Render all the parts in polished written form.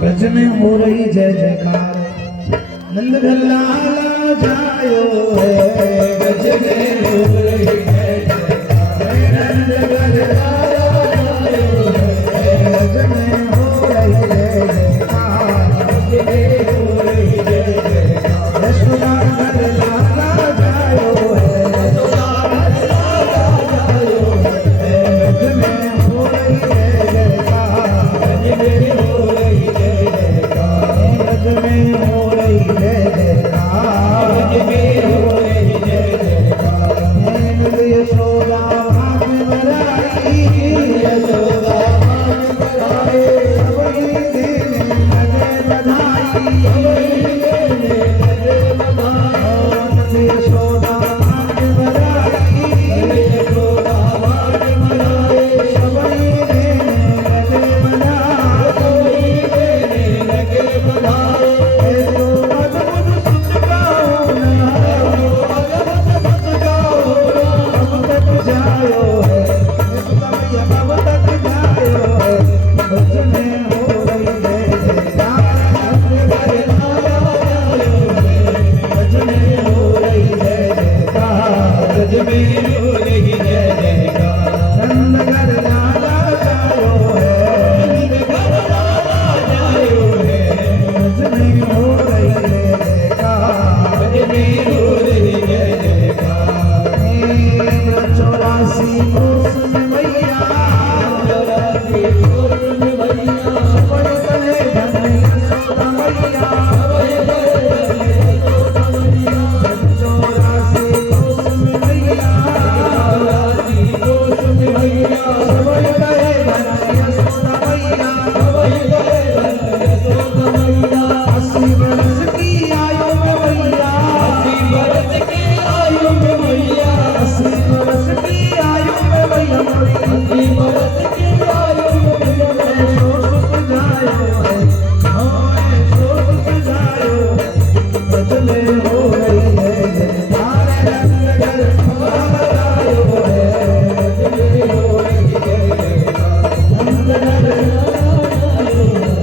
ब्रज में हो रही जय जयकार, नंद घर लाला जायो है। ब्रज में हो रही जय जयकार, नंद घर लाला जायो है। ब्रज में हो रही जय जयकार, ब्रज में हो रही जय जयकार। यशोदा घर लाला जायो है, यशोदा घर लाला जायो है। ब्रज में हो रही जय जयकार, ब्रज में हो रही जय जयकार। ब्रज में हो रही जय जयकार, ब्रज में हो रही जय जयकार। यशोदा भाग बराई, यशोदा भाग बराई, सबई देने लगे बधाई, सबई देने लगे बधाई। यशोदा भाग बराई, यशोदा भाग बराई, सबई देने लगे बधाई, सबई देने लगे बधाई। जो अद्भुत सुख गाओ ना, जो अद्भुत सुख गाओ ना, अब तक जायो है, अब तक जायो है। ब्रज में हो रही जय जयकार, नंद घर लाला जायो है। ब्रज में हो रही जय जयकार, ब्रज में हो रही जय जयकार। नंद घर लाला जायो है, नंद घर लाला जायो है। ब्रज में हो रही जय जयकार, ब्रज में हो रही जय जयकार। हे 84 कोस में मैया, 84 कोस में मैया, सबई तले धन यशोदा मैया, सबई तले धन यशोदा मैया। 84 कोस में मैया, 84 कोस में मैया, सबई तले धन यशोदा मैया, सबई तले धन यशोदा मैया। 80 बरस की आयु में मैया, 80 बरस की आयु में मैया, 80 बरस की आयु में मैया मोरी, 80 बरस की आयु में मैया। ऐसो सुख जायो है, ऐसो सुख जायो है। ब्रज में हो रही जय जयकार, नंद घर लाला जायो है। ब्रज में हो रही जय जयकार, नंद घर लाला जायो है।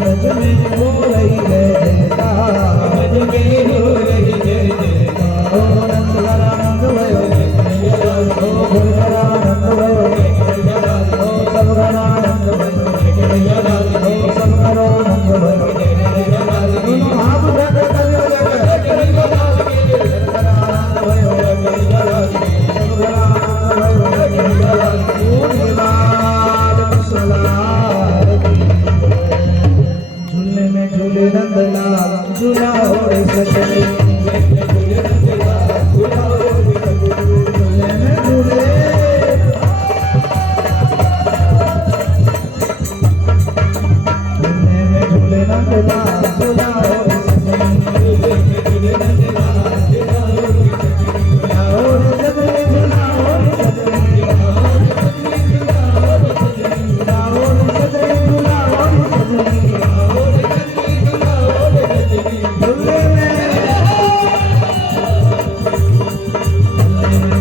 ब्रज में हो रही जय जयकार, ब्रज में हो रही जय जयकार। ओ नंद घर आनंद भयो, ओ घर आनंद भयो, ओ सब घर आनंद भयो, ओ सब घर आनंद भयो। दोनों हाथ उठा कर तालियां बजाकर घर आनंद भयो, सब घर आनंद भयो। ओ निवार मुसलार झूले में झूले नंदलाल, झूला ओढ़े सजनी, झूले में झूले नंदलाल, झूला ओढ़े सजनी। झूले में झूले, झूले में झूले नंदलाल, झूला ओढ़े सजनी, झूले में झूले नंदलाल, झूला ओढ़े सजनी। झूला ओढ़े सजनी, झूला ओढ़े सजनी, झूला ओढ़े सजनी, झूला ओढ़े सजनी, झूला ओढ़े सजनी, झूला ओढ़े सजनी, झूला ओढ़े सजनी, झूला ओढ़े सजनी। झूले में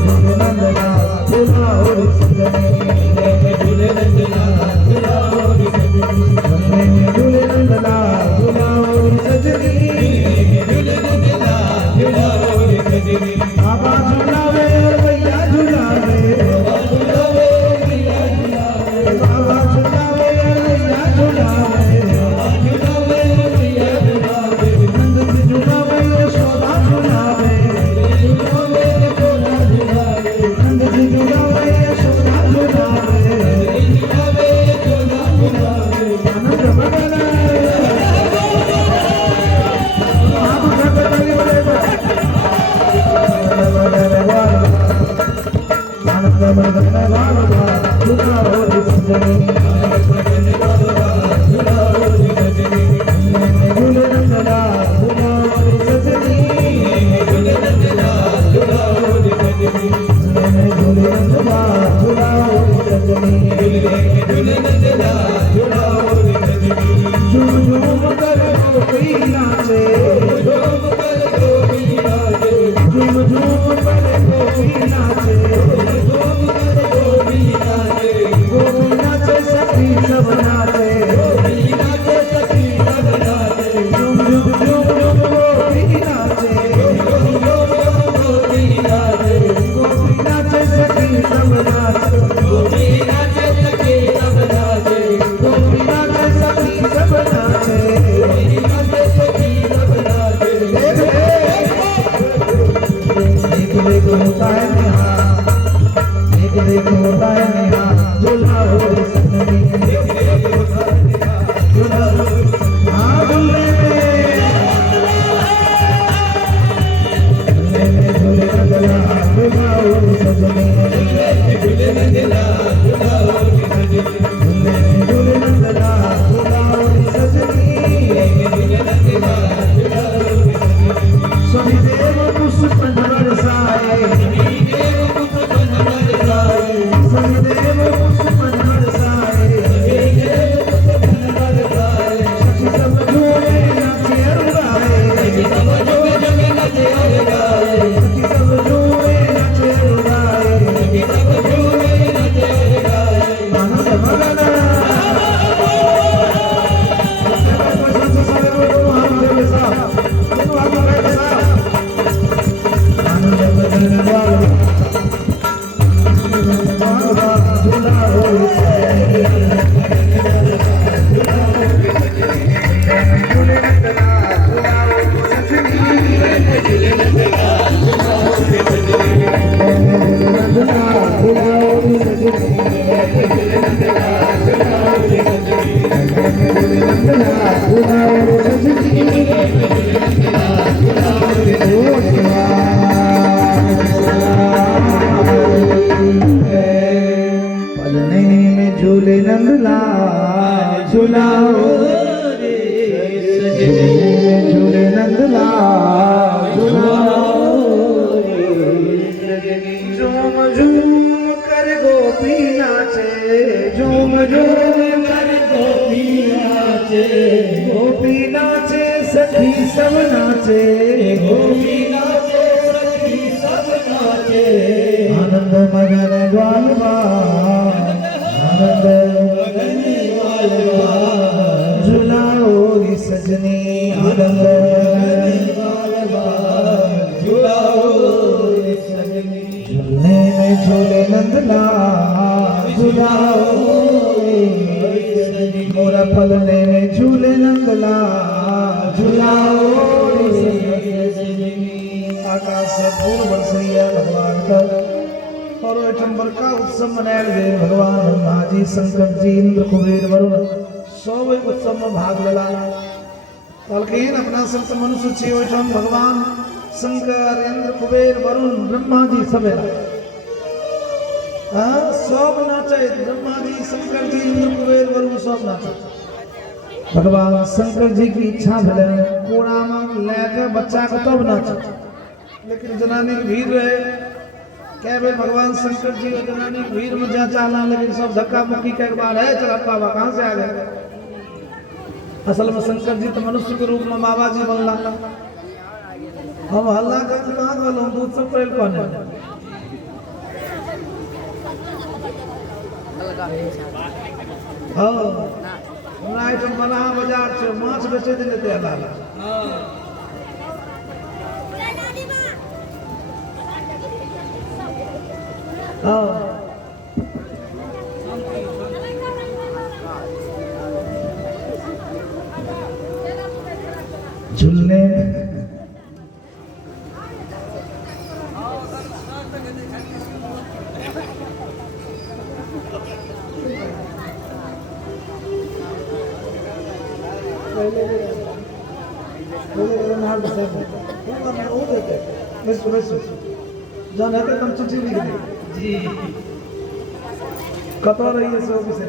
झूले नंदलाल, झूला ओढ़े सजनी, झूले में झूले नंदलाल, झूला ओढ़े सजनी, झूले में झूले नंदलाल, झूला ओढ़े सजनी, झूले नंदलाल, झूला ओढ़े सजनी। बाबा झूलावे और भैया झूलावे, बाबा झूलावे भैया झूलावे, बाबा झूलावे भैया झूलावे, बाबा झूलावे भैया झूलावे। नंद जी झूलावे, यशोदा झूलावे, झूलावे यशोदा झूलावे। नंद जी झूलावे, यशोदा झूलावे, झूलावे यशोदा झूलावे। आनंद बगला आप घर पे ताली बजाओ, आनंद बगला वाला झूला ओढ़े सजनी, झूला ओढ़े सजनी। झूले नंदलाल, झूला ओढ़े सजनी, झूले नंदलाल, झूला ओढ़े सजनी। झूले में झूले नंदलाल, झूला ओढ़े सजनी, झूले में झूले नंदलाल, झूला ओढ़े सजनी। झूम झूम कर गोपी नाचे, झूम कर गोपी नाचे, झूम झूम कर गोपी नाचे, झूम कर गोपी नाचे। गोपी नाचे झुलाओ सजनी पलने में झूले नंदलाल झुलाओ झूले नंदलाल झुलाओ झूम झूम कर गोपी नाचे झूम झूम कर गोपी नाचे सखी सब नाचे गोपी नाचे सखी सब नाचे आनंद मगन ग्वालवा आनंद मगन ग्वालवा झुलाओ रे सजनी आनंद मगन ग्वालवा झुलाओ रे सजनी झूलने में झूले नंदलाल झुलाओ मोरा पलने में झूले नंदलाल झुलाओ आकाश से फूल बरसैया भगवान का और अठंबर का उत्सव मनाया गया भगवान ब्रह्मा जी शंकर जी इंद्र कुबेर वरुण सब उत्सव में भाग लेला कलकीन अपना संत मनुष्य छे ओठम भगवान शंकर इंद्र कुबेर वरुण ब्रह्मा जी सब सब नाचे ब्रह्मा जी शंकर जी इंद्र कुबेर वरुण सब नाचे भगवान शंकर जी की इच्छा भले कोड़ा में लेके बच्चा को तब नाचे लेकिन जनानी की भीड़ रहे क्या भाई भगवान शंकर जी और जनानी की भीड़ में जा चाहना लेकिन सब धक्का मुक्की के बाद है चला बाबा कहाँ से आ गए असल में शंकर जी तो मनुष्य के रूप में बाबा जी बनला हम हल्ला कर कहाँ वालों दूध सब पहल कौन है हाँ हमरा आइटम बना बाजार से माछ बेचे देने ते हलाल हाँ झूलने जान है तुम चिट्ठी लिख दी जी कतो रही है सो भी से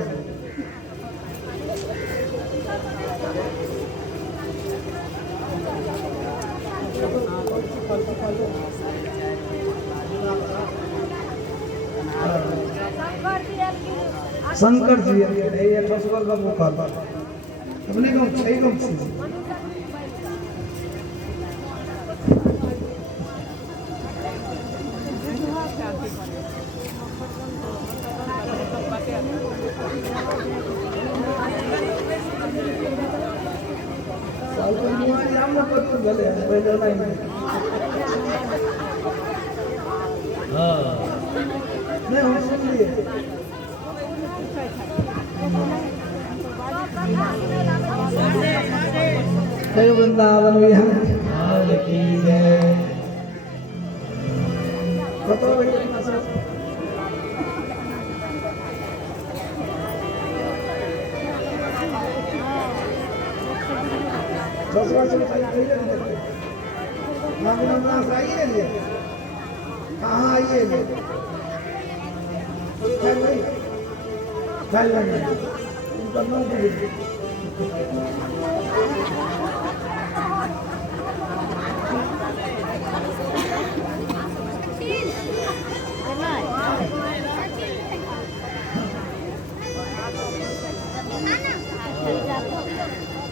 शंकर जी ये ठोसवर का मुखार अपने को सही कम से नहीं हम सुन लिए वृंदावन विहार की जय आइए कहाँ आइए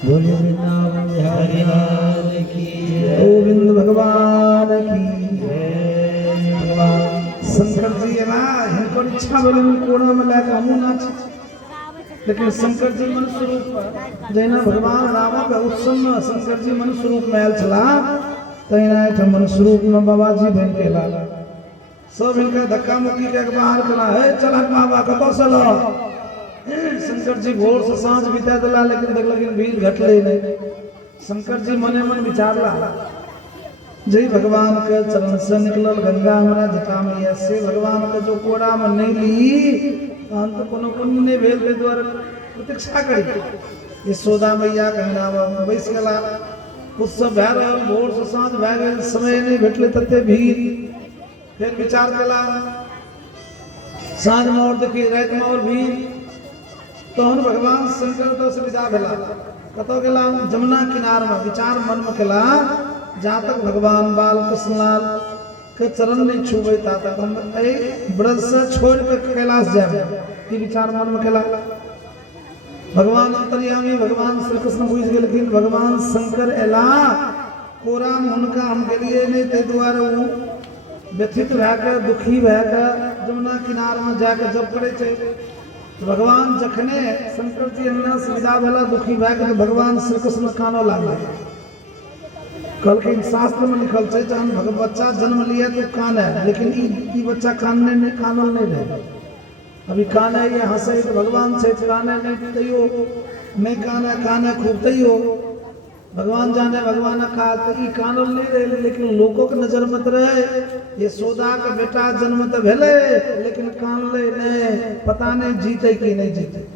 बोलिए वृंदावन बिहारी लाल की गोविंद भगवान की शंकर जी है ना इनको इच्छा बोले कोना में लाके हमू नाच लेकिन शंकर जी मनुष्य रूप जैना भगवान राम का उत्सव में शंकर जी मनुष्य रूप में आयल चला तैना मनुष्य रूप में बाबा जी बन के ला सब इनका धक्का मुक्की के बाहर कला है चला बाबा कतो चलो शंकर जी भोर से सांझ बिता दिला लेकिन देख लेकिन भीड़ घटले नहीं शंकर जी मने मन विचारला जय भगवान के चरण से निकलल गंगा हमरा जटा में ऐसे भगवान के जो कोड़ा में नहीं ली अंत कोनो पुण्य भेल के द्वारा प्रतीक्षा करी यशोदा मैया कहना बैस गेला उत्सव भए रहल भोर से साँझ भए गेल समय नहीं भेटले तते भीड़ फिर विचार केला साँझ में और देखी रात में और भीड़ तहन भगवान शंकर तो से विदा भेला कतो गेला जमुना किनार में विचार मन में केला जहाँ तक भगवान बाल कृष्णलाल के चरण नहीं छूबे ता तक हम ब्रज से छोड़ के कैलाश जाए ये विचार मन में केला भगवान अंतर्यामी भगवान श्री कृष्ण बुझ गए लेकिन भगवान शंकर एला कोरा उनका हम के लिए नहीं ते द्वारा वो व्यथित भैके दुखी भैके जमुना किनार में जाके जब करे थे तो भगवान जखने शंकर जी अन्ना से विदा भेला दुखी भैके तो भगवान श्री कृष्ण कानो लागल कल के शास्त्र में लिखल है जहन बच्चा जन्म लिया तो कान है लेकिन ई बच्चा कानने नहीं कानल नहीं रहे अभी काने ये हंसे तो भगवान से काने नहीं तैयो नहीं काने खूब तैयो भगवान जाने भगवान कहा तो ई कानल नहीं रहे लेकिन लोगों के नजर मत रहे ये सोदा का बेटा जन्म तो भेले लेकिन कान ले नहीं पता नहीं जीते कि नहीं जीते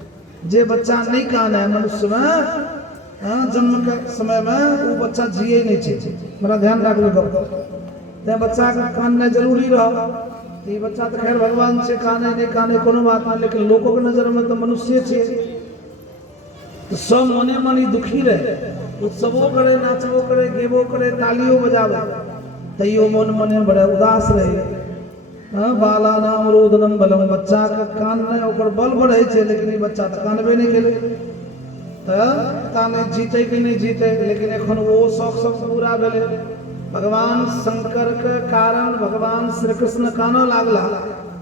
जे बच्चा नहीं कान है मनुष्य में जन्म के समय में वो बच्चा जिए नहीं चाहिए मेरा ध्यान रखो बच्चा का कानना जरूरी रहा ये बच्चा तो खैर भगवान से काने नहीं काने कोनो बात नहीं लेकिन लोगों की नजर में तो मनुष्य छे तो सब मने मनी दुखी रहे उत्सवो करे नाचबो करे गेबो करे तालियों बजावे तैयो मन मने बड़े उदास रहे बाला नाम रोदनम बलम बच्चा का कान नहीं ओकर बल बढ़े छे लेकिन ये बच्चा तो कानबे नहीं केले तो पता नहीं जीते कि नहीं जीते लेकिन एखन वो शौक सब पूरा भेले भगवान शंकर के कारण भगवान श्री कृष्ण कानो लागला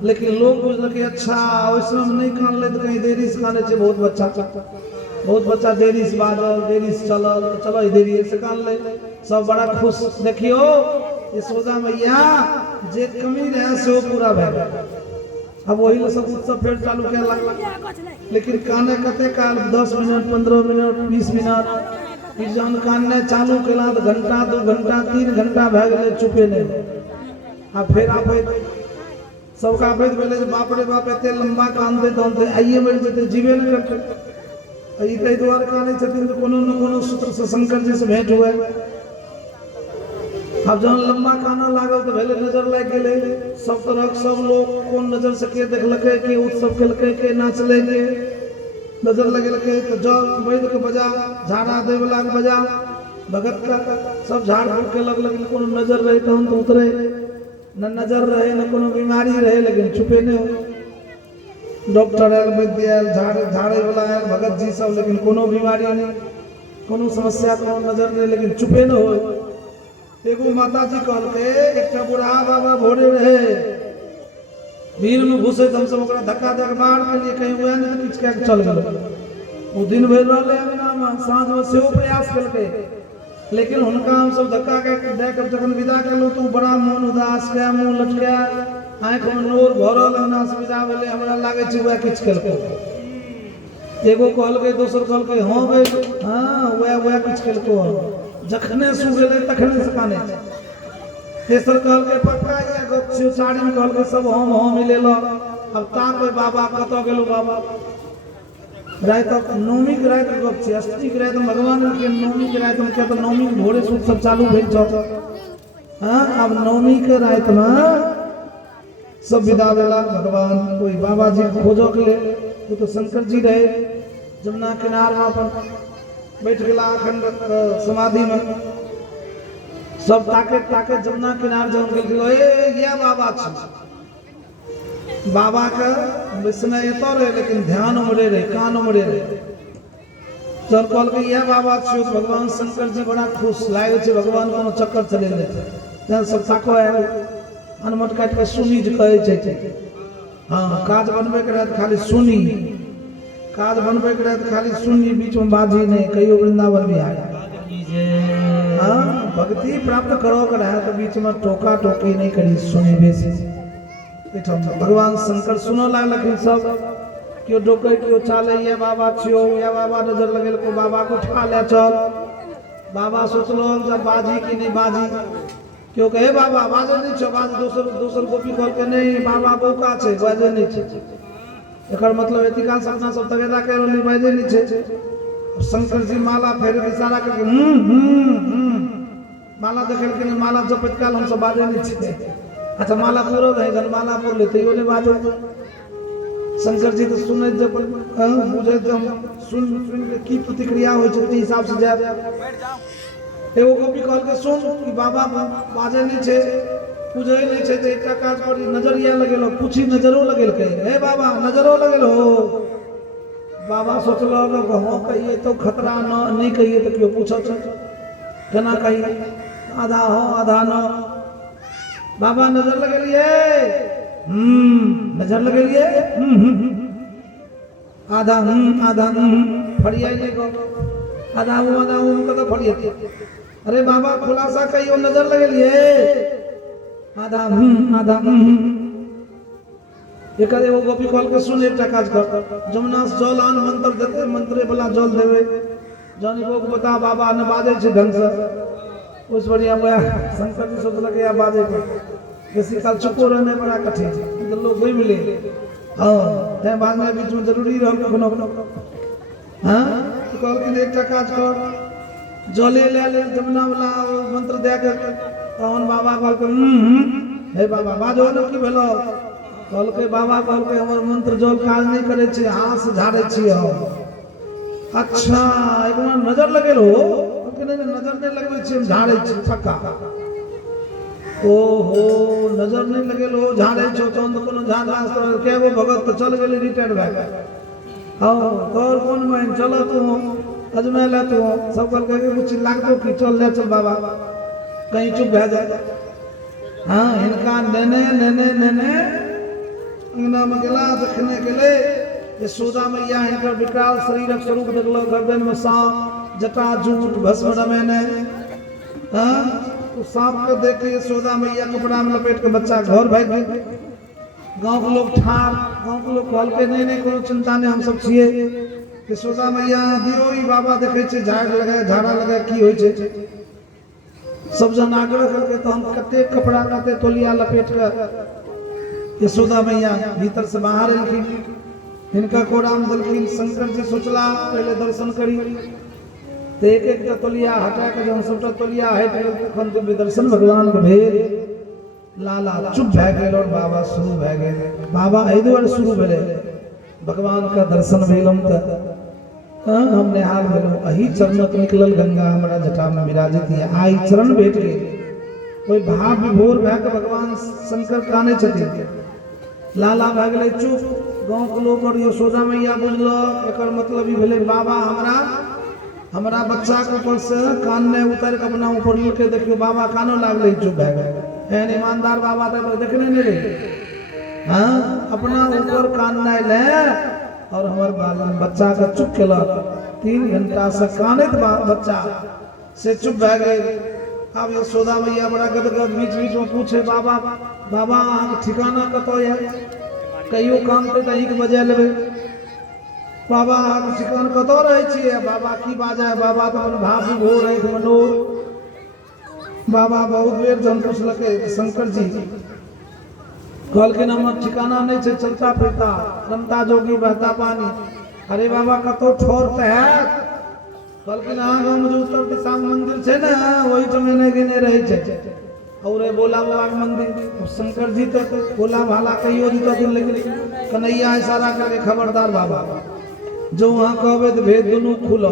लेकिन लोग बुझल कि अच्छा वैष्णव नहीं कान ले तो कहीं देरी से काने छे बहुत बच्चा देरी से बाजल देरी से चलल तो चलो देरी से कान ले सब बड़ा खुश देखियो यशोदा मैया जे कमी रहे से पूरा भए अब वही सब उत्सव फिर चालू किया लागला लेकिन काने कते काल 10 मिनट 15 मिनट 20 मिनट जहन कानने चालू केला तो घंटा 2 घंटा 3 घंटा भए गेले चुपे नहीं आ फिर आबे सबका आबैत भेले बाप रे बाप एते लंबा कान दे तो आइए मर जेते जीवे नहीं रखे ई कई द्वार काने छथिन तो कोनो न कोनो सूत्र से शंकर जी से भेंट हुए अब जहन लंबा काना लागल तो भेले नजर लाग गेले सब तरह सब लोग कौन नजर से के देखलके के उत्सव केलके के नाचले के नजर लगेलके तो जल वैद के बजा झाड़ा दे वाला के बजा भगत का सब झाड़ फूक के लगल कोनो नजर रहे तहन तो उतरे न नजर रहे न कोनो बीमारी रहे लेकिन छुपे नहीं हो डॉक्टर आयल वैद्य आयल झाड़े वाला आयल भगत जी सब लेकिन कोनो बीमारी नहीं कोनो समस्या कोनो नजर नहीं लेकिन छुपे न हो एगो माता जी कहल के एक बूढ़ा बाबा भोरे रहे भीड़ में घुसे हम सब ओकरा धक्का दे के बाहर के लिए कहीं हुआ नहीं तो किचका के चल गेल वो दिन भर रहले अंगना में साँझ में सेहो प्रयास केलके लेकिन हुनका हम सब धक्का के दे के जखन विदा केलु तो बड़ा मन उदास के मुंह लटके आंख में नोर भरल अंगना से विदा भेले हमरा लागे छै वह किछ केलको एगो कहल के दोसर कहल के हां भाई हां वह किछ केलको जखने सु गेले तखने से काने तेसर कहल के पक्का ये गप छियो चारिम कहल के सब हम मिलेलो अब ता कोई बाबा कतो गेलो बाबा रात नवमी के रात गप छी अष्टमी के रात भगवान के नवमी के रात में क्या तो नवमी के भोरे से सब चालू भेल छ अब नवमी के रात में सब विदा भेला भगवान कोई बाबा जी खोजो के ले वो तो शंकर जी रहे जमुना किनार में अपन बैठ गया अखंड समाधि में सब ताके जमुना किनार जौन गेल ये बाबा छ बाबा का विस्मय एतो रहे लेकिन ध्यान उमरे रहे कान उमरे रहे जब कहल के ये बाबा छ भगवान शंकर जी बड़ा खुश लागे छै भगवान कोनो चक्कर चले नहीं थे सब ताको है अनमट काट के सुनी जे कहे छै हां काज बनबे के रहत खाली सुनी काज बनबे के रहत खाली सुनी बीच में बाजी नहीं कहियो वृंदावन भी आया हाँ भक्ति प्राप्त करो कर है तो बीच में टोका टोकी नहीं करी सुनी बेसी भगवान शंकर सुनो लागल सब क्यों डोके क्यों चाले ये बाबा छियो या बाबा नजर लगेल को बाबा को उठा ले चल बाबा सोचलो जब बाजी की नहीं बाजी क्यों कहे बाबा बाजे नहीं छो बाज दोसर गोपी कहल के नहीं बाबा बौका छे बाजे नहीं छे एकर मतलब एतिका सपना सब तगेदा के रहली बाजे नहीं छे शंकर जी माला फेर इशारा करके माला देखल के माला जपत काल हम सब बाजे नहीं छे। अच्छा माला पूरो है जन माला पूर लेते ओने बाजे शंकर जी तो सुने जब बुझे तो सुन के की प्रतिक्रिया होय छै हिसाब से जाय बैठ जाओ। एगो गोपी कहल के सुन कि बाबा बाजे नहीं छे पूजे नहीं छे त एकटा काज करी नजरिया लगेलो पूछी नजरो लगेल के हे बाबा नजरो लगेल हो। बाबा सोचलो हो कहिए तो खतरा न नहीं कहिए तो क्यों पूछत केना कहिए आधा हो आधा न। बाबा नजर लगेलिए नजर लगेलिए आधा आधा फड़िया को आधा को तो फड़िया। अरे बाबा खुलासा कहियो नजर लगेलिए आधा आधा एक एगो गोपी कहल के सुन एकटा काज कर जमुना से जल आन मंत्र देते मंत्रे वाला जल देवे जन को बता बाबा न बाजे छे ढंग से उस बढ़िया शंकर जी सोचलक या बाजे के बेसी काल चुपो रहने बड़ा कठिन तो लोग कोई मिले हां ते बाद में बीच में जरूरी रहल कखनो हां तो कहल के एकटा काज कर जले ले जमुना वाला मंत्र दे के तहन बाबा कहल के हे बाबा बाजो न की भेलो कहल के बाबा कहल के हमर मंत्र जल काज नहीं करे छे हाथ से झाड़े छी हम। अच्छा एक बार नजर लगेल हो कि नहीं नजर नहीं लगबे छी हम झाड़े छी पक्का ओहो नजर नहीं लगेल हो झाड़े छो तो कोनो झाड़ा तो के वो भगत तो चल गेली रिटायर भए गए हां तोर कोन में चलो तू अजमेला तू सब कहल के कुछ लागतो कि चल ले चल बाबा कहीं चुप भए जाए। हां इनका नेने नेने नेने अंगना में गेला देखने के लिए यशोदा मैया इनकर विकराल शरीरक स्वरूप देखलो गर्दन में सांप जटा जूट भस्म रमेने हां तो सांप को देख के यशोदा मैया कपड़ा में लपेट के बच्चा घर भाग गए। गांव के लोग ठार गांव के लोग कहल के नहीं कोनो चिंता नहीं हम सब छिए यशोदा मैया दियो ई बाबा देखे छे झाड़ लगे झाड़ा लगे की होय छे सब जन आग्रह करके तो हम कते कपड़ा कते तोलिया लपेट के यशोदा मैया भीतर से बाहर एलखिन इनका कोराम दलखिन शंकर जी सोचला पहले दर्शन करी तो एक एक तोलिया हटा के जब सबटा तोलिया हट गेल तखन तो दर्शन भगवान के भेल लाला चुप भए गेल और बाबा शुरू भए गेल। बाबा एहि दुआरे शुरू भेले भगवान का दर्शन भेलम त हम निहाल भेलहुँ अही चरणक निकलल गंगा हमरा जटा में विराजित है आई चरण भेट गेल कोई भाव विभोर भए के भगवान शंकर काने छथिन लाला भए गेलै चुप। गांव के लोग और यशोदा मैया बुझलक एकर मतलब ई भेलै बाबा हमरा बच्चा के ऊपर से कान ने उतार के अपना ऊपर लेके देखियो बाबा कानो लागले चुप भए गेल एहन ईमानदार बाबा तो देखने नहीं रहे हां अपना ऊपर कान नहीं ले और हमर बच्चा के चुप केलक 3 घंटा से कानत बच्चा से चुप भए गेल। अब यशोदा मैया बड़ा गदगद बीच बीच में पूछे बाबा बाबा अहाँ ठिकाना कतो है कहियो कानते त एक बजे लेबे बाबा अहाँ ठिकाना कतो रहे छिए बाबा की बाजा है बाबा तो भाव विभोर है मनोर। बाबा बहुत बेर जन पूछलके शंकर जी कहल के नाम ठिकाना नहीं छे चलता फिरता रमता जोगी बहता पानी। अरे बाबा कतो ठोर त है कहल के ना गांव में उत्तर दिशा में मंदिर छे ना वही तो मैंने गिने रहे छे और बोला बाबा के मंदिर शंकर जी तो बोला भाला कहियो जी तो दिन लेकिन कन्हैया इशारा करके खबरदार बाबा जो वहां कहबे तो भेद दोनों खुलो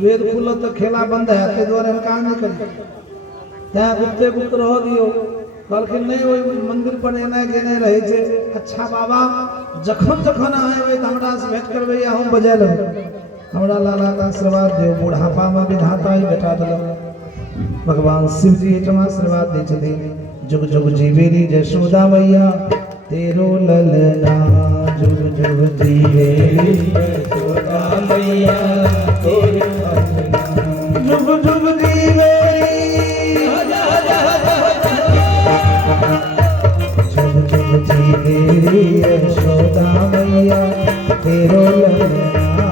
वेद खुलो तो खेला बंद है ते द्वारा हम काम नहीं करी त्या गुप्ते गुप्त रह दियो कहल के नहीं ओई मंदिर पर एना गेने रहे छे। अच्छा बाबा जखन जखन आए त हमरा से भेंट करबे या हम बजा लेब हमरा लाला का आशीर्वाद दियो बुढ़ापा में विधाता ही बेटा दिलो भगवान शिव जी एटमा आशीर्वाद दे छथिन जुग जुग जीवेली यशोदा मैया तेरो ललना जुग जुग जीवेली यशोदा मैया तेरो ललना जुग जुग जीवेली जुग जुग जीवेली यशोदा मैया तेरो ललना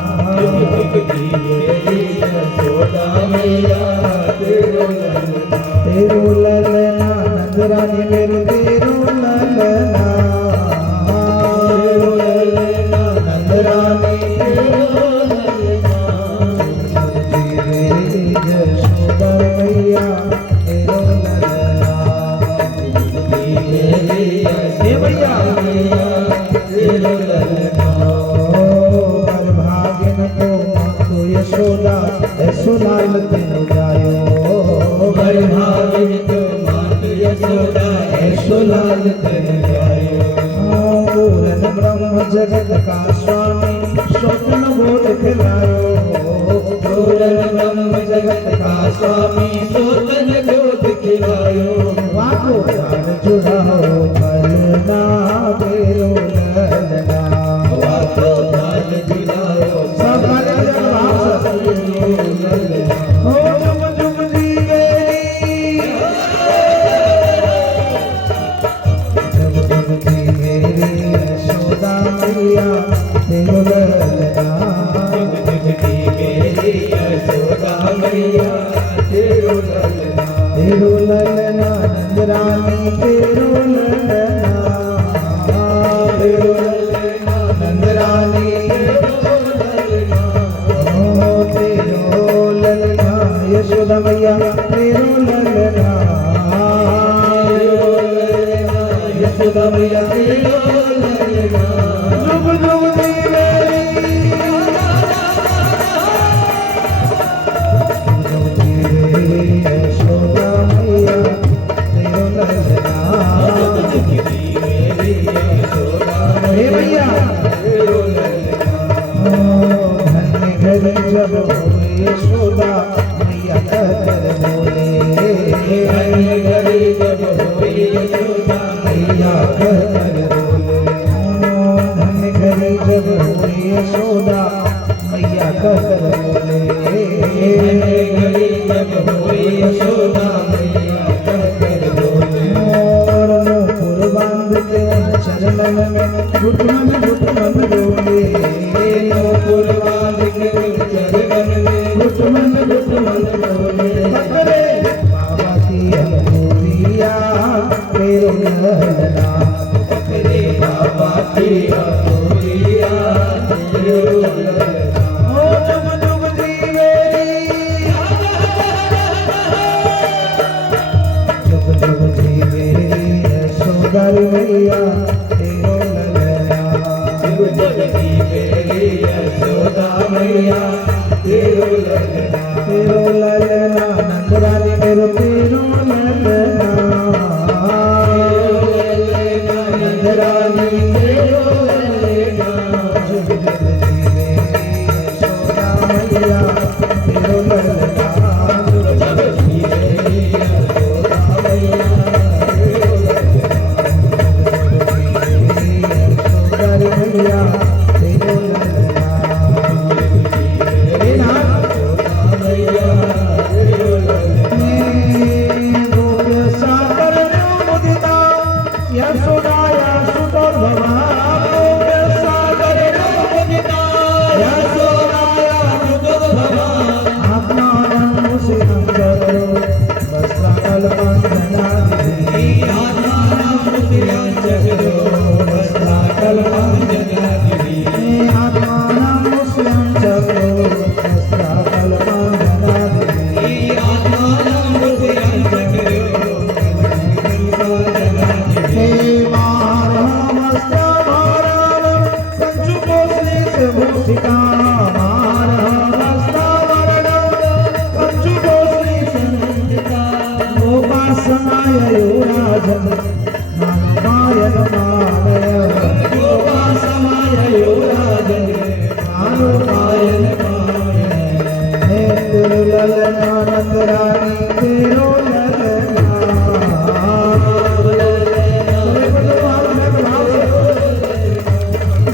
तेरो ललना नंदरानी मेरो तेरो ललना नंदरानी तेरो ललना तेनु जायो भाई भाभी तो मात यशोदा यशोलाल तेनु जायो पूर्ण ब्रह्म जगत का स्वामी स्वप्न बोध खिलायो पूर्ण ब्रह्म जगत का स्वामी स्वप्न बोध खिलायो वाको प्राण जुड़ाओ फलना तेरो ललना वाको प्राण जुड़ाओ सब हो जुग जुग जीवेरी जुग जुग जीवेरी यशोदा मैया तेरो ललना यशोदा मैया तेरो ललना तेरो ललना नंद रानी तेरो ललना तेरो ललना नंद रानी तेरो ललना यशोदा मैया तेरो ललना यशोदा मैया तेरो ललना जुग जुग जीवेरी यशोदा मैया तेरो ललना हे भैया धन्य घरी जब होए यशोदा मैया कर बोले धन्य घड़ी जब होई यशोदा मैया कर बोले धन्य घरी जब होए यशोदा मैया कर बोले धन्य घड़ी जब होई यशोदा मैया कर बोले और नूपुर बांध के चरणन में घुटमन डोले नूपुर बांध के चरणन में घुटमन डोले पकड़े बाबा की अमूलिया तेरो ललना पकड़े बाबा की अमूलिया तेरो ललना ओ जुग जुग जीवेरी जुग जुग जीवेरी यशोदा मैया तेरो ललना जुग जुग जीवेरी यशोदा मैया तेरो ललना तेरो ललना नंद रानी मेरो तेरो ललना नंद रानी तेरो ललना जुग जुग जीवेरी यशोदा मैया तेरो ललना जुग जुग जीवेरी यशोदा मैया तेरो यशोदा मैया तेरो ललना हे नाथ मैया तेरो ललना गोप्य सागर मुदिता यशोदाया सुतोर्भवा गोप्य सागर मुदिता यशोदाया सुतोर्भवा आत्मानं मुसिरंजरो वस्त्राकल्पंधनादिभिः आत्मानं मुसिरंजरो वस्त्राकल्पंधनादिभिः आत्मानं मुसिरंजरो वस्त्राकल्पंधनादिभिः आत्मानं मुसिरंजरो हे मारहमस्तवरणं पंचुकोशनिशभूषिता मारहमस्तवरणं पंचुकोशनिशभूषिता गोपासनाय योराजन मानवायन मानय गोपासनाय योराजन मानवायन मानय हे तेरो ललना नंद रानी तेरो ललना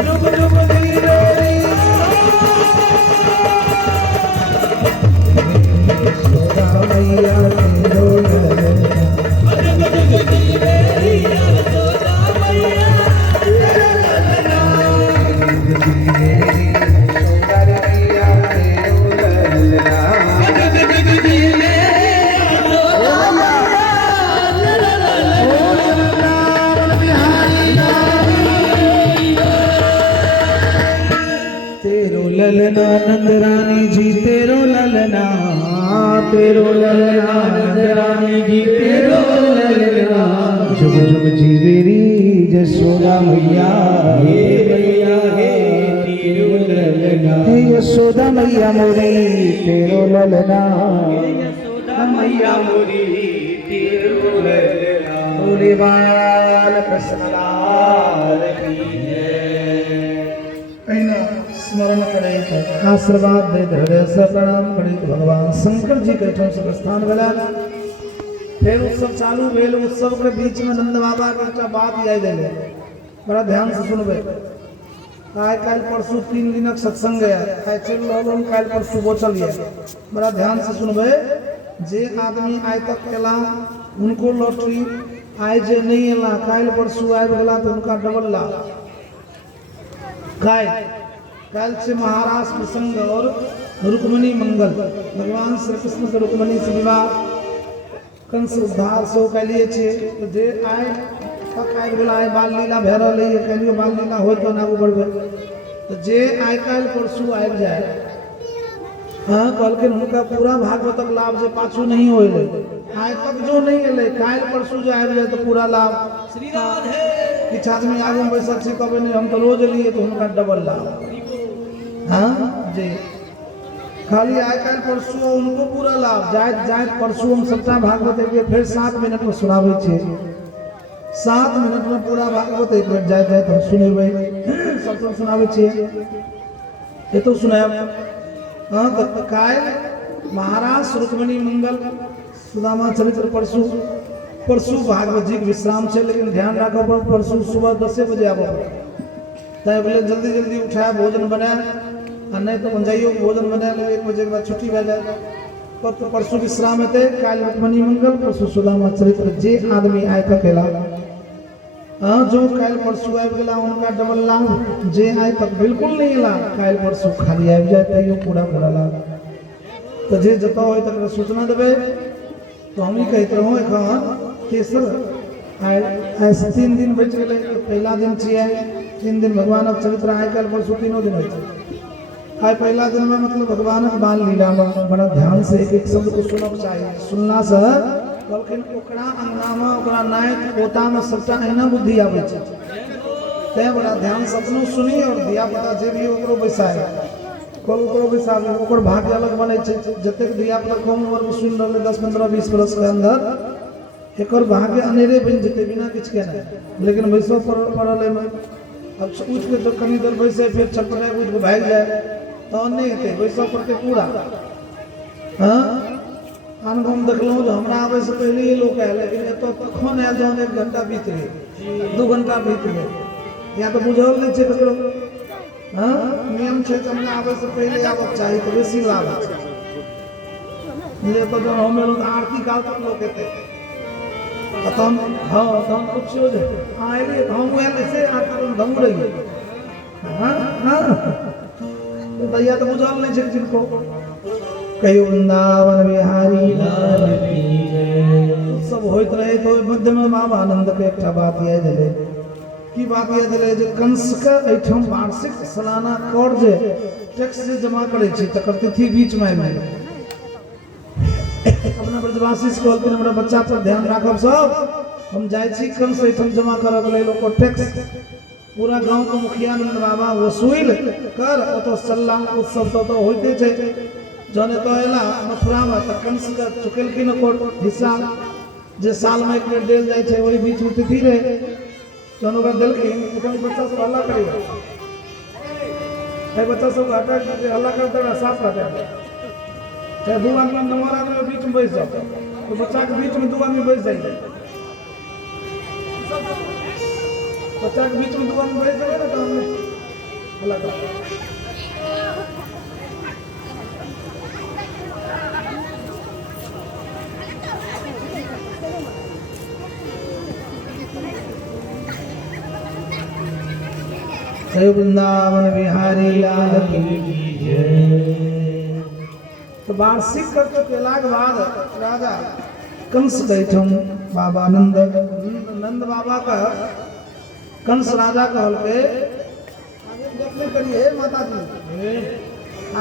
जुग जुग जीवेरी यशोदा मैया तेरो ललना ललना नंद रानी जी तेरो ललना तेरो ललना नंद रानी जी तेरो ललना जुग जुग जीवेरी जसोदा मैया हे मैया हे तेरो ललना हे यशोदा मैया मोरी तेरो ललना यशोदा मैया मोरी तेरो ललना बोले बाल कृष्ण लाल की ऐना स्मरण करे आशीर्वाद दे हृदय से प्रणाम करे भगवान शंकर जी के ठों से प्रस्थान भेला फिर उत्सव चालू भेल उत्सव के बीच में नंद बाबा के एकटा बात याद आइले बड़ा ध्यान से सुनबे आइ काल परसों 3 दिनक सत्संग गया आइ चल रहल काल परसों बोचल ये बड़ा ध्यान से सुनबे जे आदमी आइ तक केला उनको लॉटरी आइ जे नहीं एला काल परसों आबि गेला तो उनका डबल लाभ काल से महाराज प्रसंग और रुक्मणी मंगल भगवान श्री कृष्ण के रुक्मणी से विवाह कंस उद्धार से कलिए छे तो जे आए तक आबि गेला आइ बाल लीला भए रहल है कलियो बाल लीला होय तो आगू बढ़बे तो जे आइ काल परसों आबि जाए हाँ कहलखिन हुनका पूरा भागवतक लाभ जे पाछू नहीं होइले आइ तक जो नहीं एले काल परसों जे आबि जाए तो पूरा लाभ श्री राधे किछ आदमी आगू में बैसल छी कहबे नहीं हम तो रोज एलिए तो हुनका डबल लाभ हाँ जी खाली आइ काल परसों उनको पूरा लाभ जाइत जाइत परसों हम सबटा भागवत एक बेर फिर 7 मिनट में सुनाबै छी 7 मिनट में पूरा भागवत एक बेर जाइत जाइत हम सुनेबै सब सुनाबै छी ये तो सुनायब हाँ तो काल महाराज रुक्मणी मंगल सुदामा चरित्र परसों भागवत जी के विश्राम है लेकिन ध्यान रखो परसों सुबह 10 बजे आबो तय बोले जल्दी जल्दी उठाया भोजन बनाया और नहीं तो जाइयो भोजन बना ले 1 बजे के बाद छुट्टी भे जाए तो परसों विश्राम हेतै काल रुक्मणी मंगल परसों सुदामा चरित्र जे आदमी आइ तक एला हाँ जो काल परसों आबि गेला उनका डबल लाभ जे आइ तक बिल्कुल नहीं एला काल परसों खाली आबि जाए तैयो पूरा पूरा लाभ तो जे जतऽ होय तकरा सूचना देबै तो हम ही कहते रहूँ एखन तेसर आइ 3 दिन बचि गेलै पहला दिन छियै 3 दिन भगवानक चरित्र आइ काल परसों 3 दिन होइ छै आइ पहला दिन में मतलब भगवानक बाल लीला में बड़ा ध्यान से एक एक शब्द को सुनब चाहिए सुनला से कहलखिन ओकरा अंगना में ओकरा नायक पोता में सबटा एहना बुद्धि आबै छै तैं बड़ा ध्यान से अपनो सुनी और धिया पुता जे भी ओकरो बैसाए ओकरो बैसाबे ओकर भाग्य अलग बनै छै जतेक धिया पुता कम उम्र में सुनि रहलै 10 15 20 वर्ष के अंदर एकर भाग्य अनेरे बनि जेतै बिना किछ केने लेकिन बैसो पड़ल एहिमे अब उठ के तो कनी देर बैसे फिर छटपटाए उठ के भाग जाए तो नहीं हेतै बैसऽ पड़तै पूरा हाँ आन गाँव देखलहुँ जो हमरा आबै से पहले ही लोग आयल लेकिन एतऽ तखन आयल जहन 1 घंटा बीत गेल 2 घंटा बीत गेल या तो बुझल नहीं छै ककरो हाँ नियम छै जे हमरा आबै से पहले आबक चाही तो बेसी लाभ छै ले तो जब हम एलहुँ आरती काल तक लोग एतै तहन हाँ तहन कुछ हो जाए हाँ एलियै हम आयल ऐसे आकर हम रहिए हाँ हाँ तो भैया तो बुझल नहीं छै जिनको कहियो वृंदावन बिहारी लाल की जय सब होइत रहे तो मध्य में बाबा आनंद के एकटा बात याद एलै की बात याद एलै जे कंस के एठम वार्षिक सालाना कर जे टैक्स जे जमा करे छै तकर तिथि बीच में आबि गेलै अपना ब्रजवासी से कहलखिन हमरा बच्चा पर ध्यान राखब सब हम जाइ छी कंस एठम जमा करब लेल ओकर टैक्स पूरा गांव के मुखिया नंद बाबा वसूल कर ओतो सल्ला उत्सव तो होइते छै जने तो एला मथुरा में त कंस का चुकेलखिन ओकर हिस्सा जे साल में एक बेर देल जाइ छै ओहि बीच में तिथि रहे जन ओकरा देलखिन ओकर बच्चा सब हल्ला करियो ए बच्चा सब हटा के हल्ला करते रहा साफ हटा चाहे 2 आदमी नंबर आदमी बीच में बैठ जाओ तो बच्चा के बीच में 2 आदमी बैठ जाइए बच्चा के बीच में 2 आदमी बैठ जाए ना तो हमने हल्ला कर वृंदावन बिहारी लाल की जय। तो वार्षिक कर चुकेला के बाद राजा कंस बैठम बाबा नंद बाबा का कंस राजा कहल के आगे गप नहीं करिए माता जी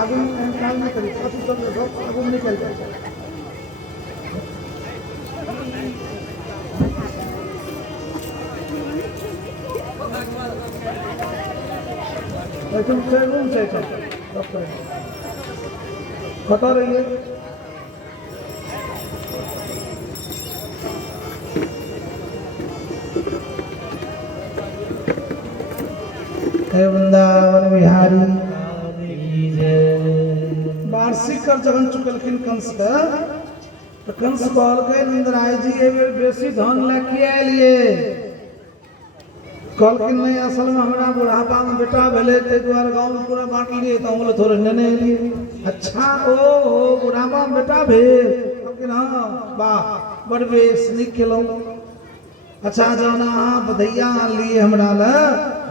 आगे काम नहीं करिए कथी सब गप आगे निकल जाए तुम रूम से बता रही है। हे वृंदावन बिहारी वार्षिक कर जगन चुकलखिन कंस का तो कंस कहल के नंदराय जी ए बेर बेसी धन लेके आलिए कहलखिन नहीं असल में हमरा बुढ़ापा में बेटा भेले ते द्वारा गांव में पूरा बांट लिए तो हम थोड़े नेने लिए अच्छा ओ बुढ़ापा में बेटा भेल कहलखिन हां वाह बड़ बेस निक केलो अच्छा जाना अहाँ बधैया लिए हमरा ल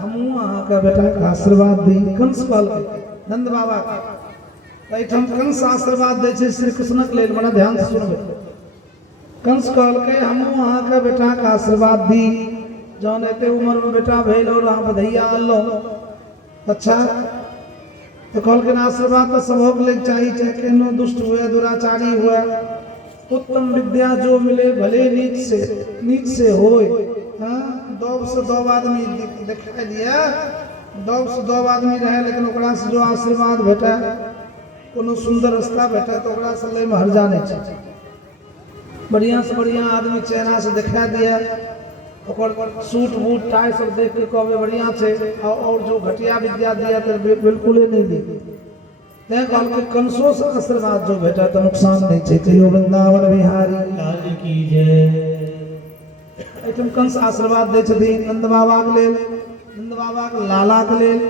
हमू अहाँ का बेटा का आशीर्वाद दी कंस कहल नंद बाबा एठम कंस आशीर्वाद दे छे श्री कृष्ण के लेल बड़ा ध्यान से सुनबे कंस कहल के हमू अहाँ का बेटा का आशीर्वाद दी जौन एते उम्र में बेटा भेल और अहाँ बधैया आलो अच्छा तो कहल के आशीर्वाद तो सबक ले चाहिए चाहे केनो दुष्ट हुए दुराचारी हुए उत्तम विद्या जो मिले भले नीच से होए हां दब से दब आदमी दिखाई दिया दब से दब आदमी रहे लेकिन ओकरा से जो आशीर्वाद भेटे कोनो सुंदर रास्ता भेटे तो ओकरा से ले में हर्जा नहीं छै बढ़िया से बढ़िया आदमी चेहरा से दिखा दिया ओकर सूट बूट टाई सब देख के कहबे बढ़िया छे और जो घटिया विद्या दिया तो बिल्कुल ही नहीं दी ते कहल के कंसो से आशीर्वाद जो भेटा तो नुकसान नहीं छै कहियो वृंदावन बिहारी लाल की जय। एठम कंस आशीर्वाद दे छथिन नंद बाबा के लेल नंद बाबा के लाला के लेल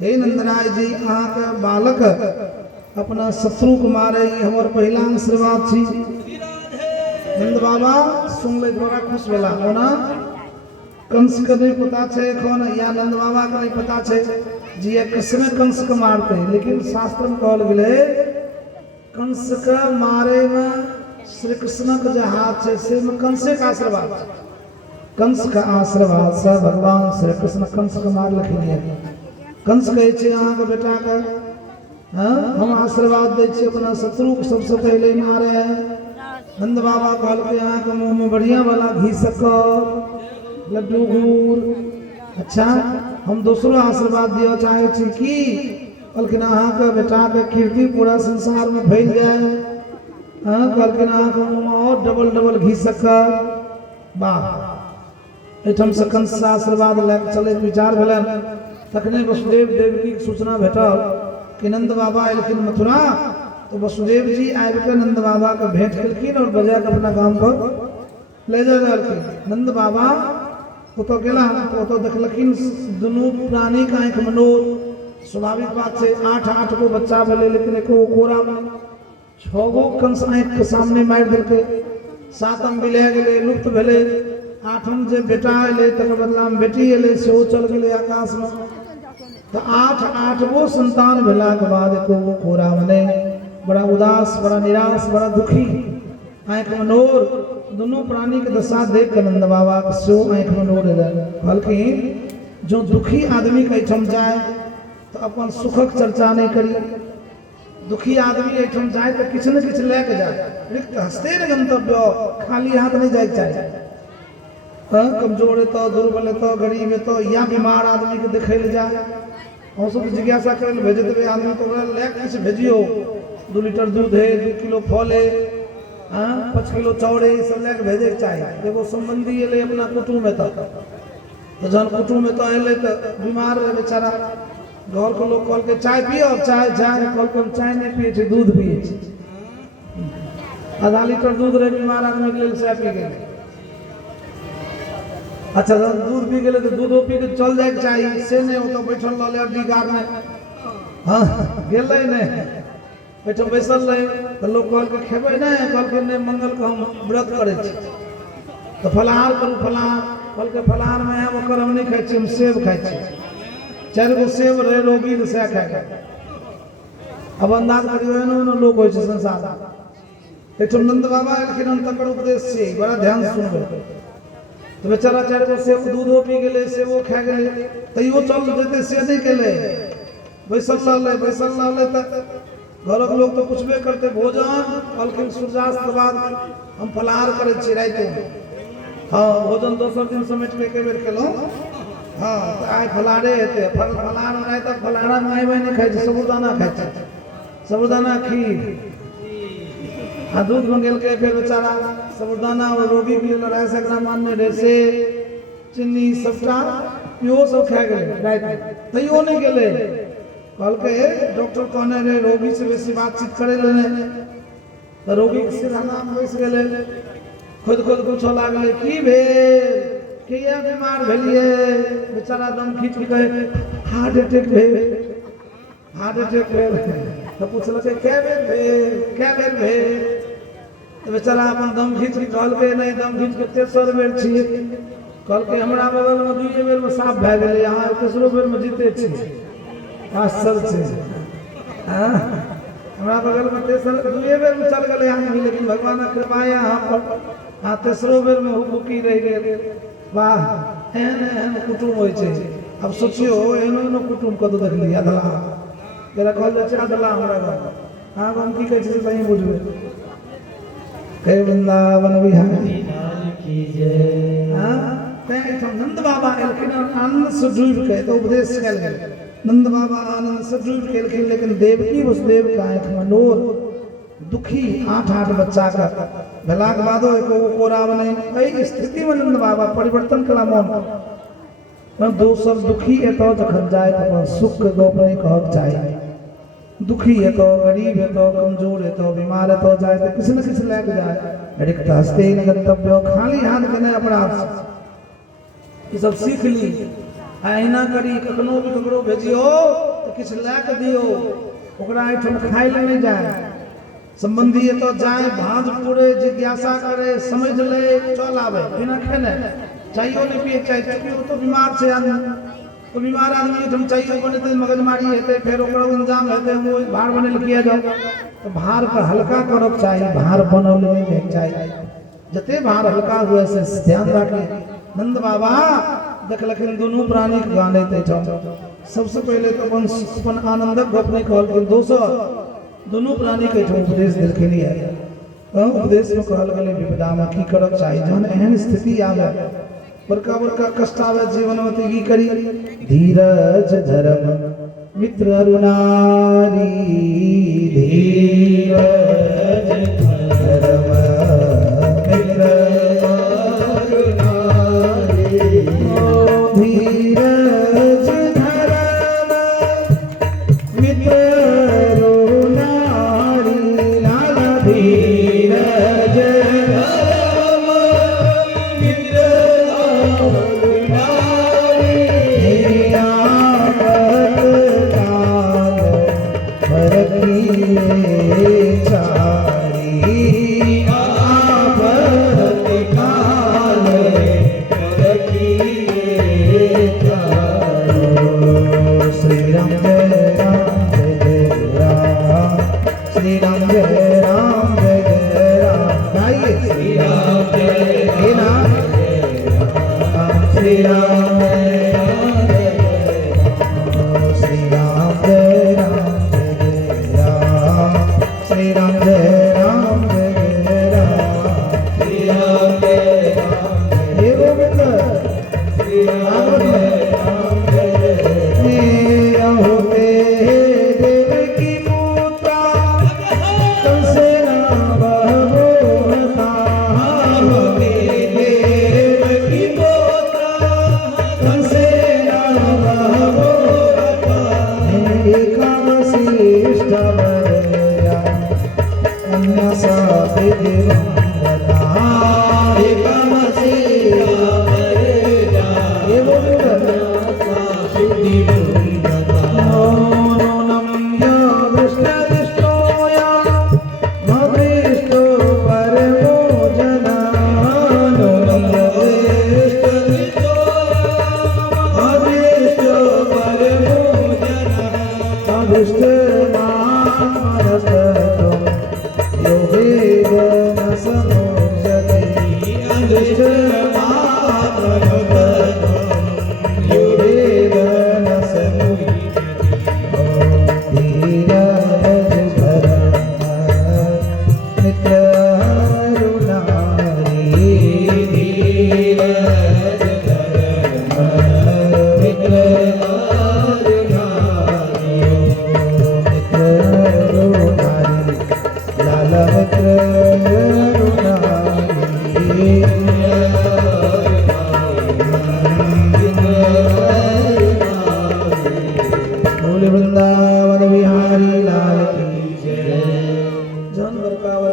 हे नंदराय जी अहाँ के बालक अपना शत्रु को मारे ये हमर पहला आशीर्वाद छी नंद बाबा सुन ले बड़ा खुश भेला ओना कंस के नहीं पता छे कौन या नंद बाबा के नहीं पता छे जी किसने कंस को मारते लेकिन शास्त्र में कहल गेले कंस के मारे में श्री कृष्ण के जो हाथ है से में कंस का आशीर्वाद कंस का आशीर्वाद से भगवान श्री कृष्ण कंस के मार लखिन कंस कहे छे अहाँ के बेटा के हम आशीर्वाद दे छे अपना शत्रु को सबसे पहले मारे हैं नंद बाबा कहल के अहाँ के मुंह में बढ़िया वाला घी शक्कर लड्डू गुड़ अच्छा हम दूसरो आशीर्वाद दियो चाहे छी की कहलखिन अहाँ के बेटा के कीर्ति पूरा संसार में फैल जाए कहलखिन अहाँ के मुंह में और डबल घी शक्कर वाह एठम से कंस से आशीर्वाद ले चले विचार भेलन तखने वसुदेव देवकी के सूचना भेटल कि नंद बाबा एलखिन मथुरा तो वसुदेव जी आबि के नंद बाबा के भेंट केलखिन और बजा के अपना गांव पर ले जा रहलखिन नंद बाबा तो गेला तो देखलखिन दुनू प्राणी का आंख मनोर स्वाभाविक बात है 8 गो बच्चा भेले लेकिन एको कोरा में 6 गो कंस आंख के सामने मार देलके 7म बिले गेले लुप्त भेले 8म जे बेटा एले तकर बदला में बेटी एले सेहो चल गेले आकाश में तो 8 गो संतान भेला के बाद एको कोरा में बड़ा उदास बड़ा निराश बड़ा दुखी आंख मनोर दोनों प्राणी के दशा देख कर नंद बाबा सो आंख मनोर कहलखिन जो दुखी आदमी कहीठम जाए तो अपन सुखक चर्चा नहीं करी दुखी आदमी एठम जाए तो किछ न किछ लेके जाए रिक्त हस्ते न गंतव्य खाली हाथ नहीं जाए चाहे कमजोर है तो दुर्बल है तो गरीब है तो या बीमार आदमी के देखे ले जाए हम सब जिज्ञासा करे भेज देवे आदमी तो ले किछ भेजियो 2 लीटर दूध है 2 किलो फल है 5 किलो चाउर है सब लेके भेजे के चाहिए देखो संबंधी एले अपना कुटुंब में तो जन कुटुंब में तो एले तो बीमार है बेचारा घर के लोग कहल के चाय पियो चाय कहल के चाय नहीं पिए छे दूध पिए छे आधा लीटर दूध रहे बीमार आदमी के लिए चाय पी गए अच्छा दूध पी गए तो दूधो पी के चल जाए चाहिए से नहीं हो तो बैठल रहे अड्डी गार में हाँ गेले नहीं बैठल बैसल रहे तो लोग कहल के खेबे नहीं कहल के नहीं मंगल को हम व्रत करे छी तो फलाहार करू फलाहार कहल के फलाहार में हम ओकर हम नहीं खाई छी हम सेब खाई छी 4 गो सेब रहे रोगी तो से खाए अब अंदाज करियो एनो लोग होय छै संसार एठम नंद बाबा एलखिन तकर उपदेश छै बड़ा ध्यान से सुनबे तो बेचारा 4 गो सेब दूधो पी गेले सेबो खा गेले तैयो चल जेते से नहीं गेले बैसल रहले त घर के लोग तो पूछबे करते भोजन कहलखिन सूर्यास्त के बाद हम फलाहार करे छी रात में हाँ भोजन दोसर दिन समेट के एक बेर केलो हाँ तो आइ फलारे हेतै फलार बनाए तो फलारा में आइ नहीं खाइ छै साबुदाना खाइ छै साबुदाना खीर आ दूध मंगेलकै फेर बेचारा साबुदाना और रोगी के लिए 250 ग्राम आनने रहे से चीनी सबटा इहो सब खा गेलै राति तैयो नहीं गेलै कहलकै डॉक्टर कहने रहे रोगी से बेसी बातचीत करे ले नहीं तो रोगी के सिरहाना में बैस गेलै खुद पूछो लागलै की भेल किया बीमार भेलिए बेचारा दम खींच के कहे हार्ट अटैक भेल तो पूछलकै कै बेर भेल तो बेचारा अपन दम खींच के कहलकै नहीं दम खींच के 300 बेर छियै कहलकै हमरा बगल में 2 बेर में साफ भए गेलै अहाँ 3 बेर में जीते छी आश्चर्य छै हमरा बगल में 2 बेर में चल गेलै आदमी लेकिन भगवान कृपा यहाँ पर 3 बेर में हुबुकी रह गेल वाह एहन कुटुम होइ छै अब सोचियो एहनो कुटुम कतौ देखली अधला तेरा कहल जाइ छै अधला हमरा गाँव अहाँ गाँव की कहै छै सही बुझबै कहे वृंदावन बिहारी लाल की जय। नंद बाबा एलखिन आनंद से डूबि के तो उपदेश कल गेल नंद बाबा आनंद से डूबि के एलखिन लेकिन देवकी वसुदेव का आंख में नोर दुखी 8 बच्चा का भेला के बादो एको कोरा बने एहि स्थिति में नंद बाबा परिवर्तन कला मन दोसर दुखी एतो जखन जाय त सुख के गप नहीं कहक चाही दुखी हेतो गरीब हेतो कमजोर हेतो बीमार हेतो जाए तो किसी न किसी लेके जाए रिक्त हस्ते न गंतव्य खाली हाथ के नहीं अपराध ये सब सीख ली अहिना करी कखनो भी ककरो भेजियो तो किछ लेके दियो ओकरा एठम खाइ ले नहीं जाए संबंधी तो जाए भांज पूरे जिज्ञासा करे समझ ले चल आवे बिना खेने चाहिए नहीं पिए चाहिए चूंकि वो तो बीमार से आदमी तो बीमार आदमी हम चाहिए बने तो मगजमारी हेते फिर ओकरा इंतजाम हेते वो भार बने किया जाओ तो भार का हल्का करब चाहिए भार बनल नहीं चाहिए जते भार हल्का हुए से ध्यान रखे नंद बाबा देखलखिन दोनों प्राणी के गाने ते सबसे पहले तो अपन आनंदक गप नहीं कहलखिन दोसर दोनों प्राणी के उपदेश देलखिन है उपदेश में कहल गेलै विपदा में की करब चाहिए जहन एहन स्थिति आवे बड़का कष्ट आवे जीवन में तो की करी धीरज धर्म मित्र अरुणारी धीरज धर्म मित्र अरुणारी धीरज धर्म मित्र अरुणारी लाला धीरज योगे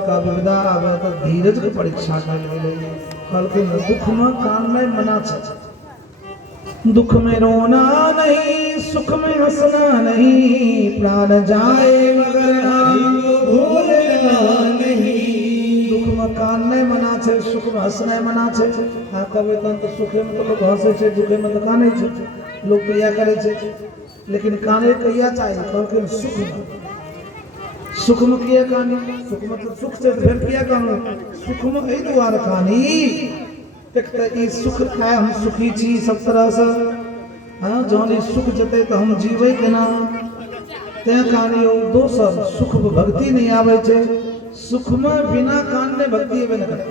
का विविधा आवे तो धीरज की परीक्षा कर ले। कल को दुख में कान में मना छ, दुख में रोना नहीं, सुख में हंसना नहीं, प्राण जाए मगर हरि को भूलना नहीं। दुख में कान नहीं मना छे, सुख में हंसना मना छे। हाँ कभी तो सुखे में तो लोग हंसे छे, दुखे में तो काने छे, लोग तो या करे छे, लेकिन काने कहिया चाहिए कहलखिन सुख में। सुख में किया कानी, सुख में तो सुख से फिर किया कानू, सुख में एहि दुआरे कानी एक तो ई सुख खाए हम सुखी छी सब तरह से। हाँ जहन ई सुख जते तो हम जीवे केना, ते कानी ओ दोसर सुख में भक्ति नहीं आवे छे। सुख में बिना कान ने भक्ति हेबे न करे।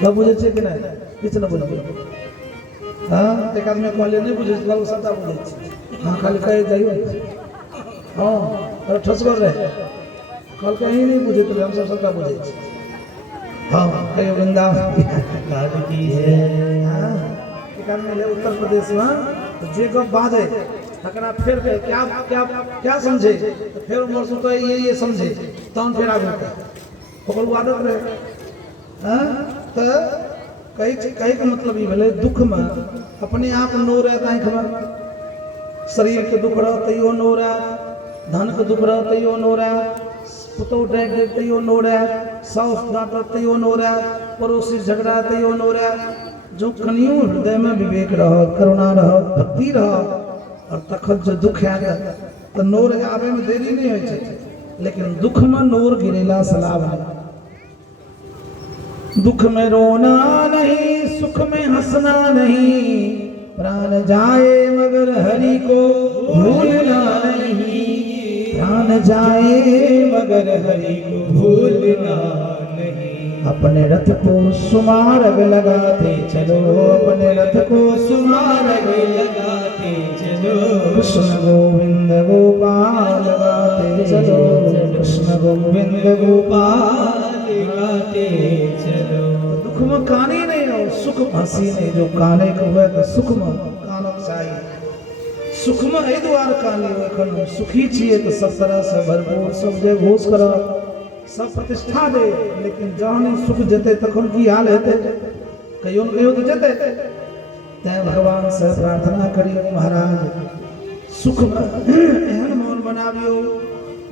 तो बुझे छे कि नहीं, किछ न बुझे। हाँ एक आदमी कहले नहीं बुझे, लोग सबटा बुझे छे। हाँ खाली कहे जाइए हाँ अरे ठसगर रहे, कल कहीं नहीं बुझे तो हम सब सबका बुझे छे। हाँ कहीं वृंदावन की है। हाँ एक आदमी ले उत्तर प्रदेश में तो जे गप बात है तकरा फिर के क्या क्या क्या समझे तो फिर उमर से तो ये समझे तहन फिर आगे ओकर आदत रहे। हाँ तो कही के मतलब ये भले दुख में अपने आप नो रहता है, शरीर के दुख रह तैयो नो रहा, धन के दुख रह तैयो नो रहा, पुतो डाक दे तैयो नो रहा, साउस डांट तैयो नो रहा, पड़ोसी झगड़ा तैयो नो रहा। जो कनियो हृदय में विवेक रह, करुणा रह, भक्ति रह और तखत जो दुख है तो नोर आवे में देरी नहीं होय छे, लेकिन दुख में नोर गिरेला सलाब है। दुख में रोना नहीं, सुख में हंसना नहीं, प्राण जाए मगर हरि को भूलना नहीं। प्राण जाए मगर हरि को भूलना नहीं। अपने रथ को सुमारग लगाते चलो, अपने रथ को सुमारग लगाते चलो, कृष्ण गोविंद गोपाल गाते चलो, कृष्ण गोविंद गोपाल गाते चलो। दुख में काने नहीं हो, सुख में हंसी नहीं। जो काने को हुए तो सुख में कानक चाहिए। सुख में एहि द्वार काने हो, एखन सुखी छिए तो सब तरह से भरपूर, सब जे घोष कर सब प्रतिष्ठा दे, लेकिन जहन सुख जते तखन की हाल हेते, कहियो न कहियो तो जते। तै भगवान से प्रार्थना करियो महाराज सुख में एहन मन बनाबियो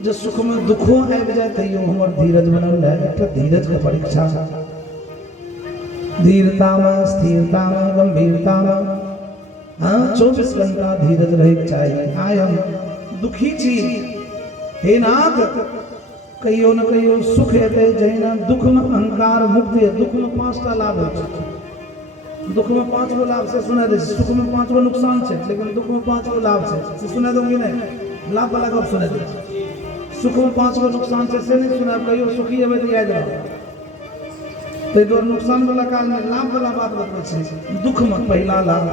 जे सुख में दुखों आबि जाए तैयो हमर धीरज बनल रहे। एकटा धीरज के परीक्षा, धीरता में, स्थिरता में, गंभीरता में। हाँ 24 घंटा धीरज रहे चाहिए। आय हम दुखी छी, हे नाथ कहियो न कहियो सुख हेते, जहिना दुख में अहंकार मुक्ति है। दुख में 5टा लाभ है, दुख में 5 गो लाभ से सुना दे, सुख में 5 गो नुकसान है, लेकिन दुख में 5 गो लाभ है से सुना दूंगी नहीं। लाभ वाला गप सुना दे, सुख में 5 गो नुकसान है से नहीं सुना। कहियो सुखी हेबे तो याद रहो, तो नुकसान वाला काल में लाभ वाला बात बतबै छै। दुख में पहला लाभ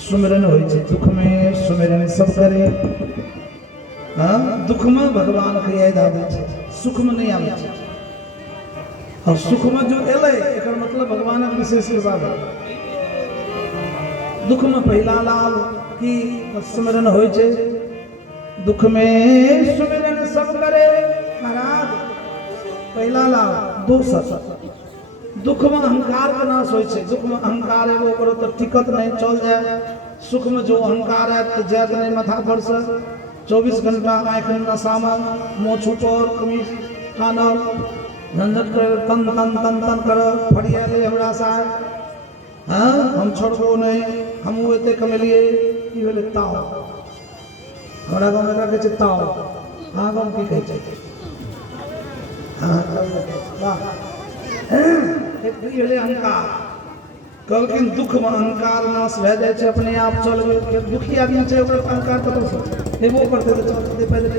सुमिरन होय छै, दुख में सुमिरन सब करे। हाँ दुख में भगवान के याद आवे छै, सुख में नहीं आवे छै। और सुख में जो एले एकर मतलब भगवान के विशेष कृपा है। दुख में पहला लाभ की सुमिरन होय छै, दुख में सुमिरन सब करे महाराज पहला लाभ। दोसर दुख में अहंकार का नाश होय छै। दुख में अहंकार एगो करो तो टिकत नहीं चल जाए। सुख में जो अहंकार है तो जात नहीं माथा पर से 24 घंटा आँख नशा में, मुँह छूटल, कमीज कानल, झंझट कर, तन तन तन तन कर, फरिया ले हमरा सा। हाँ हम छोड़बो नहीं, हम एते कमेलिए की भेले ताव। हमरा गाँव में कहै छै ताव, हाँ गाँव की कहै छै। हाँ वाह एक भेले अहंकार। कहलखिन दुख में अहंकार नाश भए जाइ छै, अपने आप चल गेल। दुखी आदमी छै ओकर अहंकार कतौ से हेबो करतै तऽ चलतै पैदल।